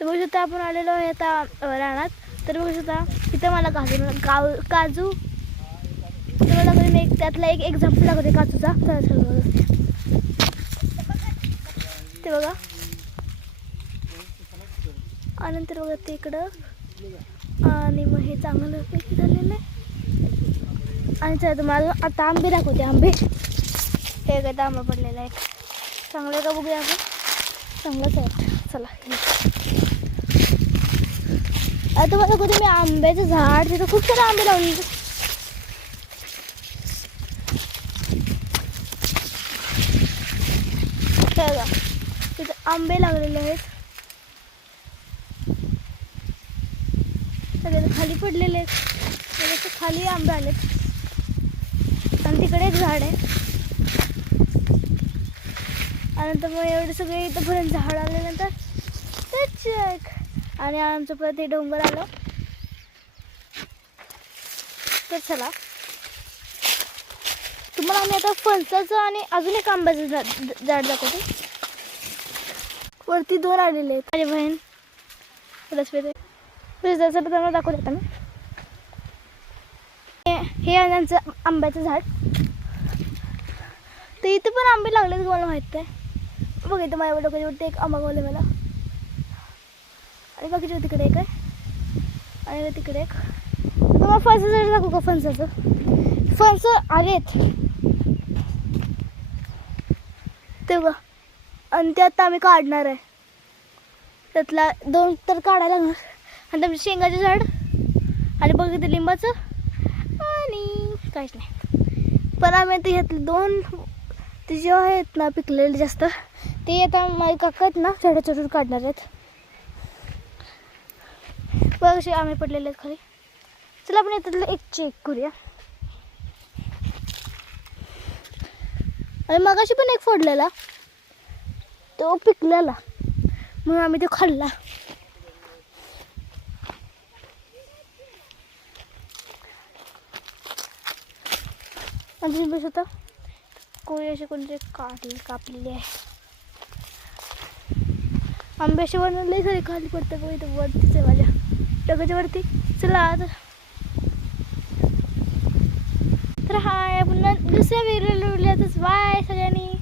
तर बघू शकता आपण आलेलो आहे आता रानात. तर बघू शकता तिथं मला काजू तर मला मी त्यातला एक एक्झाम्पल दाखवते काजूचा. ते बघा आणि नंतर बघा ते इकडं आणि मग हे चांगलं झालेलं आहे. आणि चला तुम्हाला आता आंबे दाखवते. आंबे हे काय आंबा पडलेला आहे चांगलं का बघूया आपण. चांगलंच आहे. चला आता तुम्हाला दाखवते मी आंब्याचं झाड. तिथं खूप सारे आंबे लावलेले. बघा तिथं आंबे लागलेले आहेत. सगळे खाली पडलेले आहेत. खाली आंबे आलेत आणि तिकडे एक झाड आहे. आणि नंतर मग एवढे सगळे इथंपर्यंत झाड आल्यानंतर चेक आणि आमचं परत हे डोंगर आलं. तर चला तुम्हाला आम्ही आता फणसाचं आणि अजून एक आंब्याचं झाड दाखवते. वरती 2 आलेले आहेत. माझी बहीण रस्त्याचं तुम्हाला दाखवत होता मी. हे आहे त्यांचं आंब्याचं झाड. तर इथे पण आंबे लागले तुम्हाला माहीत आहे. बघ इथं माझ्या डोक्यावरती एक आंबा गावले मला. आणि बाकीच्या तिकडे एक आहे आणि तिकडे एक. मग फणसाचं झाड दाखवू का. फणस आलेत ते बघा. आणि ते आता आम्ही काढणार आहे. त्यातला 2 तर काढायला लागणार. आणि त्यामध्ये शेंगाचं झाड आणि बघ इथे लिंबाचं आणि काहीच नाही. पण आम्ही आता ह्यातले 2 ते जे आहेत ना पिकलेले जास्त ते आता माझे काका आहेत ना छोटे छोटे काढणार आहेत. बघ असे आम्ही पडलेले आहेत खाली. चला आपण याच्यातलं एक चेक करूया. आणि मगाशी पण एक फोडलेला तो पिकलेला म्हणून आम्ही तो खाल्ला. आणि बस होता कोळी असे कोणते कापलेले आहे. आंबे असे बनवले तरी खाली पडतं कोळी. तर वरतीच आहे माझ्या डोक्याच्या वरती. चला तर हाय आपण दुसऱ्या वेगळ्या बाय सगळ्यांनी.